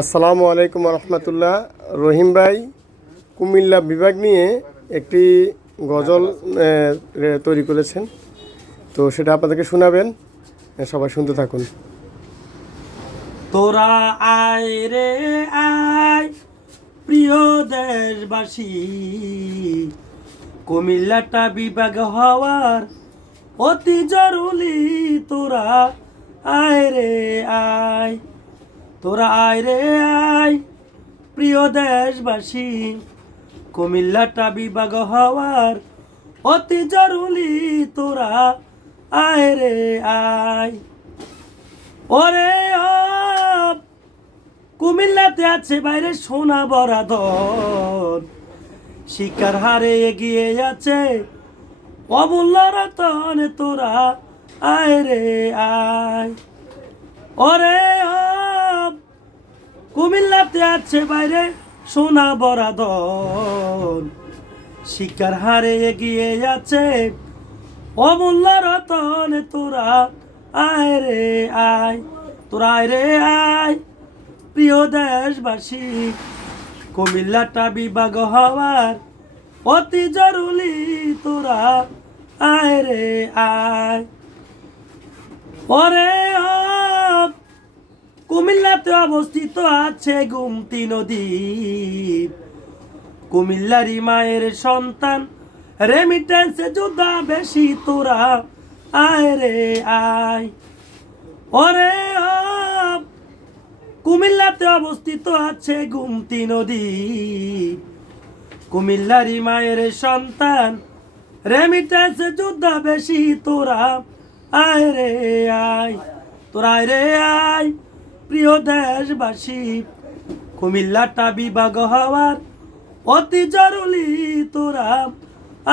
আসসালামু আলাইকুম রহমতুল্লাহ। রহিম ভাই কুমিল্লা বিভাগ নিয়ে একটি গজল তৈরি করেছেন, তো সেটা আপনাদেরকে শোনাবেন। সবাই শুনতে থাকুন। তোরা আয় রে আয় প্রিয় দেশবাসী, কুমিল্লাটা বিভাগ হওয়ার অতি জরুরি। তোরা আয় রে আয়, তোরা আয় রে আয় প্রিয় দেশবাসী, কুমিল্লাটা বিভাগ হওয়ার অতি জরুরি। তোরা আয় রে আয়। ওরে কুমিল্লাতে আছে বাইরে সোনা ভরা ধন, শিকার হারে এগিয়ে আছে অমূল্য রতন। তোরা আয় রে আয়। ওরে কুমিল্লাতে আছে বাইরে সোনা ভরা ধন, শিকার হারে এগিয়ে আছে অমূল্য রতন। তোরা আয় রে আয়, তোরা আয় রে আয় প্রিয় দেশবাসী, কুমিল্লাটা বিভাগ হওয়ার অতি জরুরি। তোরা আয় রে আয়। ওরে কুমিল্লাতে অবস্থিত আছে গুমতি নদী, কুমিল্লারি মায়ের সন্তান রেমিটেন্সে যোদ্ধা বেশি। তোরা আয় রে আয়। ওরে কুমিল্লাতে অবস্থিত আছে গুমতি নদী, কুমিল্লারি মায়ের সন্তান রেমিটেন্সে যোদ্ধা বেশি। তোরা আয় রে আয়, তোরা আয় রে আয় প্রিয় দেশবাসী, কুমিল্লাটা বিভাগ হওয়ার অতি জরুরি। তোরা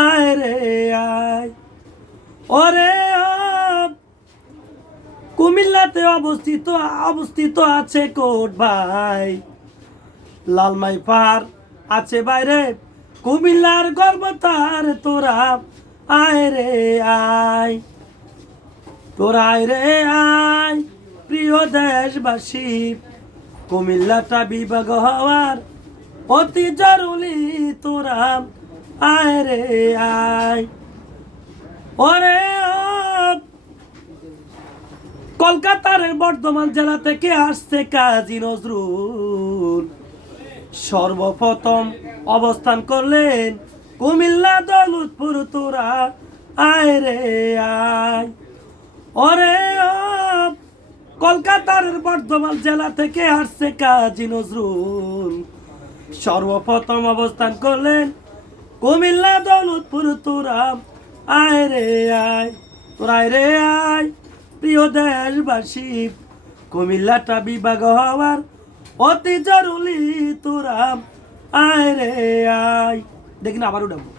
আয় রে আয়। ওরে কুমিল্লাতে অবস্থিত আছে কোট ভাই, লালমাই পার আছে বাইরে কুমিল্লার গর্ব তার। তোরা আয় রে আয়, তোরা আয় রে আয় প্রিয় দেশবাসী, কুমিল্লাটা বিভাগ হওয়ার অতি জরুরি। তোরা আয় রে আয়। ওরে কলকাতার বর্ধমান জেলা থেকে আসছে কাজী নজরুল, সর্বপ্রথম অবস্থান করলেন কুমিল্লা দৌলতপুর। তোরা আয় রে আয়। ওরে কলকাতার বর্ধমান জেলা থেকে আসছে কাজী নজরুল, সর্বপ্রথম অবস্থান করলেন কুমিল্লা দৌলতপুর। তোরা আয় রে আয়, তোরা আয় রে আয় প্রিয় দেশবাসী, কুমিল্লাটা বিভাগ হওয়ার অতি জরুরি। তোরা আয় রে আয়। দেখি না আবার উঠাবো।